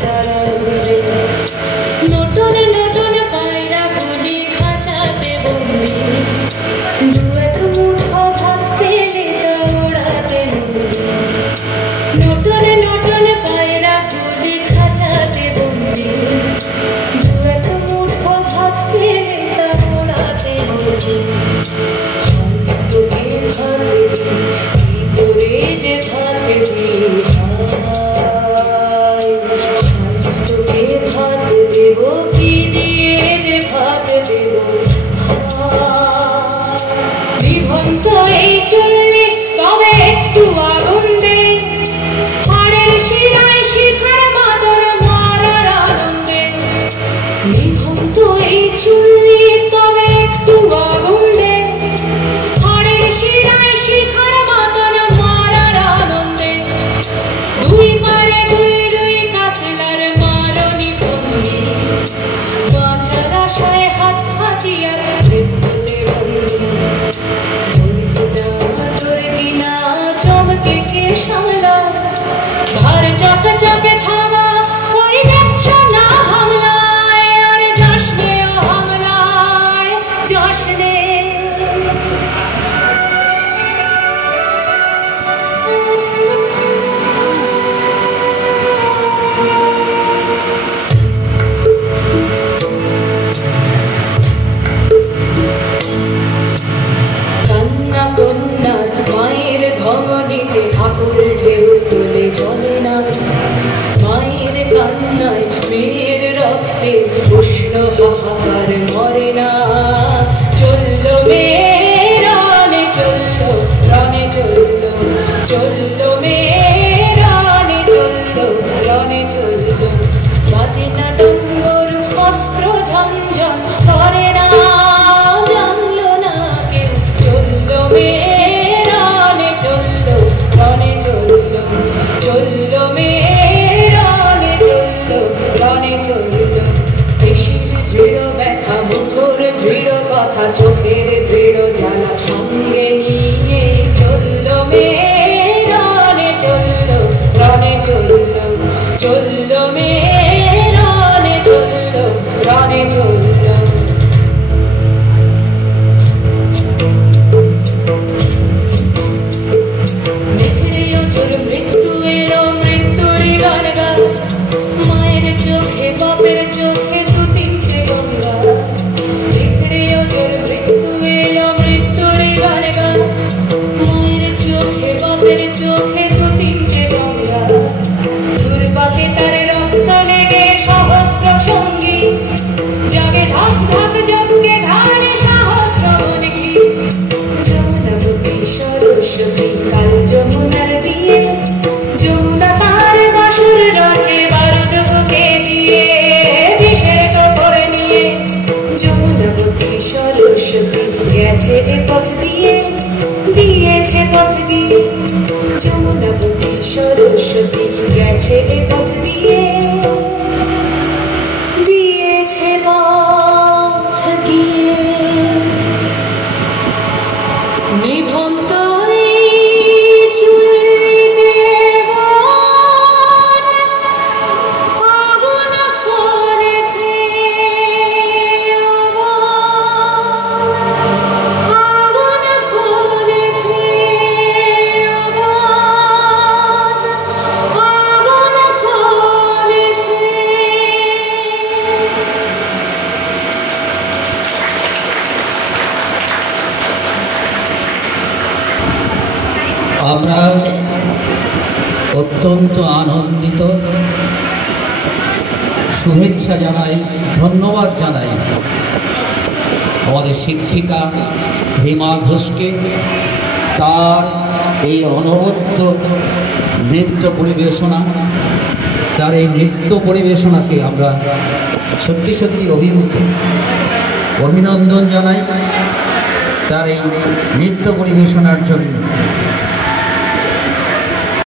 খাঁচার আনন্দে নতুন নতুন পায়রা গুলি খাঁচাতে বন্দি দু এক মুঠো ভাত পেলে তা ওড়াতে বন্দি নতুন নতুন পায়রা গুলি খাঁচাতে বন্দি দু এক মুঠো ভাত পেলে তা ওড়াতে বন্দি তোকে ভাত দিই কি করে যে ভাত দিই তোকে ভাত দেব কি দিয়ে যে ভাত দেব বিভন্ত এই চুল্লি তবে একটু আগুন দে হাড়ের শিরায় শিখার মাদল মারার আনন্দে বিভন্ত এই চুল্লি তবে একটু আগুন দে হাড়ের শিরায় শিখার মাদল মারার আনন্দে দুই পারে দুই দুই কাতলার মারণি ভঙ্গি বাঁচার আশায় হাত হাতিয়া মৃত্যুতে বন্দি তোর কিনা চমকে কে সামলা ঘর চকে চকে থামা ওই দেখছো না হামলায় আর যাসনে ও হামলায় যাসনে কান্না কন্যা মায়ের ধমনীতে ঠাকুর ঢেউ তুলে চলে না মায়ের কান্নায় মেয়ের রক্তে উষ্ণ হাহাকার মরে না চললো মেয়ে রানে চললো রানে চললো চললো মেয়ে রানে চললো রানে চললো বাজে না ডম্বর অস্ত্র ঝনঝন করে না জানলো না কেউ চললো মেয়ে রানে চললো রানে চললো চললো মেয়ে রানে চললো রানে চললো পেশির দৃঢ় ব্যথা মুঠোর দৃঢ় কথা চোখের দৃঢ় জ্বালা সঙ্গে নিয়ে চললো মেয়ে রানে চললো রানে চললো চললো মেয়ে রানে চললো রানে চললো নেকড়েও তোর মৃত্যু এলো মৃত্যুর গান গা মায়ের চোখে বাপের চোখে দু তিনটে গঙ্গা নেকড়েও তোর মৃত্যু এলো মৃত্যুর গান গা মায়ের চোখে বাপের চোখে দু তিনটে গঙ্গা দুর্বাকে তার রক্ত লেগে সহস্র সঙ্গী জাগে ধাক ধাক যজ্ঞে ঢালে সহস্র মনকি যমুনাবতী সরস্বতী কাল যমুনার বিয়ে যমুনা তার বাসুর রচে বারুদ বুকে দিয়ে বিষের কবর নিয়ে যমুনাবতী সরস্বতী গেছে এ পথ দিয়ে দিয়েছে পথ দিয়ে যমুনাবতী সরস্বতী গেছে এ পথ দিয়ে দিয়েছে পথ গিয়ে নিভন্ত আগুন ফলেছে আগুন ফলেছে আগুন ফলেছে আমরা অত্যন্ত আনন্দিত শুভেচ্ছা জানাই ধন্যবাদ জানাই আমাদের শিক্ষিকা হিমা ঘোষকে তার এই অনবদ্য নৃত্য পরিবেশনা তার এই নৃত্য পরিবেশনাকে আমরা সত্যি সত্যি অভিভূত অভিনন্দন জানাই তার এই নৃত্য পরিবেশনার জন্য।